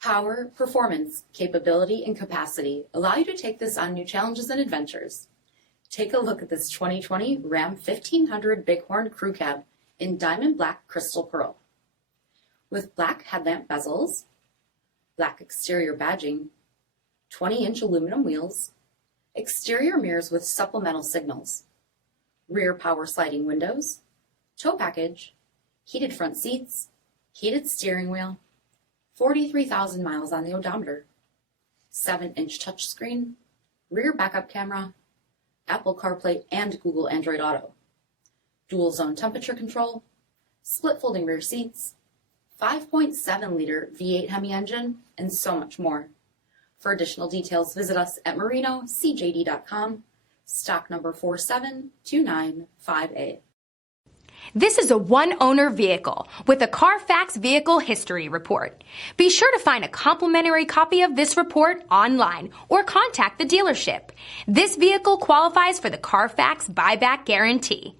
Power, performance, capability, and capacity allow you to take this on new challenges and adventures. Take a look at this 2020 Ram 1500 Bighorn Crew Cab in diamond black crystal pearl. With black headlamp bezels, black exterior badging, 20-inch aluminum wheels, exterior mirrors with supplemental signals, rear power sliding windows, tow package, heated front seats, heated steering wheel, 43,000 miles on the odometer, 7-inch touchscreen, rear backup camera, Apple CarPlay and Google Android Auto, dual zone temperature control, split folding rear seats, 5.7-liter V8 HEMI engine, and so much more. For additional details, visit us at marinocjd.com, stock number 472958. This is a one-owner vehicle with a Carfax Vehicle History Report. Be sure to find a complimentary copy of this report online or contact the dealership. This vehicle qualifies for the Carfax Buyback Guarantee.